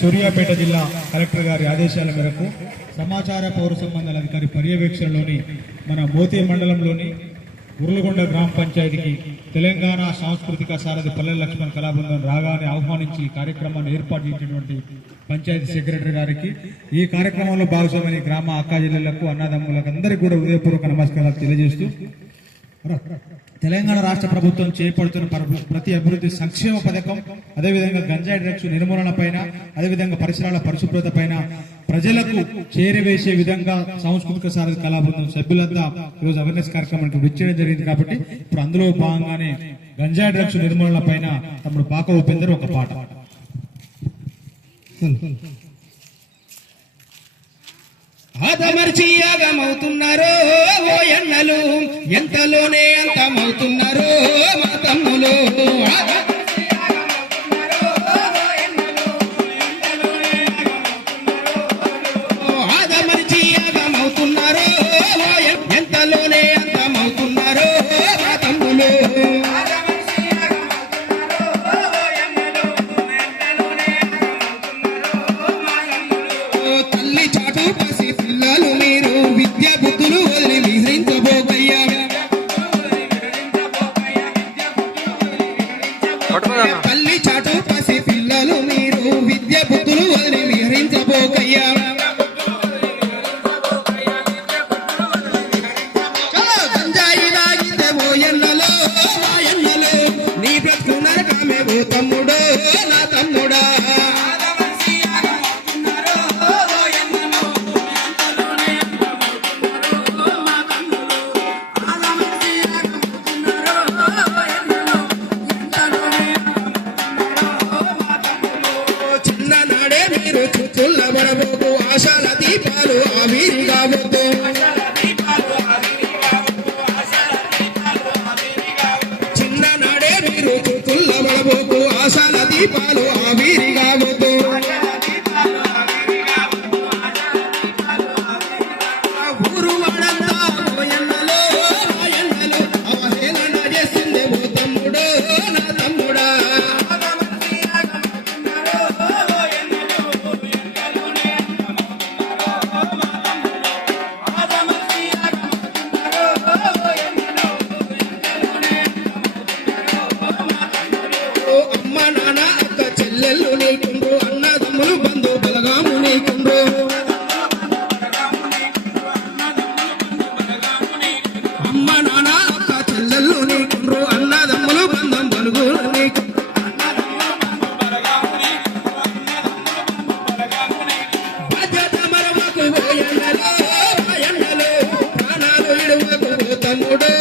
సూర్యాపేట జిల్లా కలెక్టర్ గారి ఆదేశాల మేరకు సమాచార పౌర సంబంధాల అధికారి పర్యవేక్షణలోని మన మోతి మండలంలోని ఉర్లగొండ గ్రామ పంచాయతీకి తెలంగాణ సాంస్కృతిక సారథి పల్లె లక్ష్మణ్ కళాబృందం రాగానే ఆహ్వానించి ఈ కార్యక్రమాన్ని ఏర్పాటు చేసినటువంటి పంచాయతీ సెక్రటరీ గారికి, ఈ కార్యక్రమంలో భాగస్వామైన గ్రామ అక్కాజిల్లకు అన్నదమ్ములకు అందరికీ కూడా హృదయపూర్వక నమస్కారాలు తెలియజేస్తూ, తెలంగాణ రాష్ట్ర ప్రభుత్వం చేపడుతున్న ప్రతి అభివృద్ధి సంక్షేమ పథకం, అదేవిధంగా గంజాయి డ్రగ్స్ నిర్మూలన పైన, అదేవిధంగా పరిసరాల పరిశుభ్రత పైన ప్రజలకు చేరవేసే విధంగా సాంస్కృతిక సారథి కళాబృందం సభ్యులంతా ఈరోజు అవేర్నెస్ కార్యక్రమానికి విచ్చేయడం జరిగింది. కాబట్టి ఇప్పుడు అందులో భాగంగానే గంజాయి డ్రగ్స్ నిర్మూలన పైన తమ్ముడు పాక ఉపేందర్ ఒక పాట. ఆదమర్చి యాగమవుతున్నారో ఓ ఎన్నలు, ఎంతలోనే అంతమవుతున్నారో మా తమ్ములు. ఆదమర్చి యాగమవుతున్నారో ఎంతలోనే అంతమవుతున్నారో మా తమ్ములు. తల్లి చాటు పసి పిల్లలు మీరు విద్యా బుద్ధులు వదిలి విహరించబోకయ్యా. తల్లి చాటు పసి పిల్లలు మీరు విద్యా బుద్ధులు వదిలి విహరించబోకయ్యా. గంజాయి తాగితే ఓ ఎన్నలో మా ఎన్నలు, నీ బ్రతుకు నరకమే ఓ తమ్ముడో నా తమ్ముడా. చిన్ననాడే మీరు చుట్టుల్లబడబోకు, ఆశాల దీపాలు ఆవిరి కావద్దు. చిన్ననాడే మీరు చుట్టుల్లబడబోకు, ఆశాల దీపాలు ఆవిరి కావద్దు. ఊరు వాడంతా ఓ ఎన్నలో ఆ ఎన్నలు, అవహేళన చేసిందే ఓ తమ్ముడో నా తమ్ముడా. అమ్మ నాన్న అక్క చెల్లెళ్ళు నీకుండ్రు, అన్నదమ్ములు బంధు బలగాము నీకుండ్రు. అమ్మ నాన్న అక్క చెల్లెళ్ళు నీకుండ్రు, అన్నదమ్ములు బంధం బలుగులు నీకు. బాధ్యత మరవకు ఓ ఎన్నలో, మా ఎన్నలో ప్రాణాలు ఇడువకు ఓ తమ్ముడు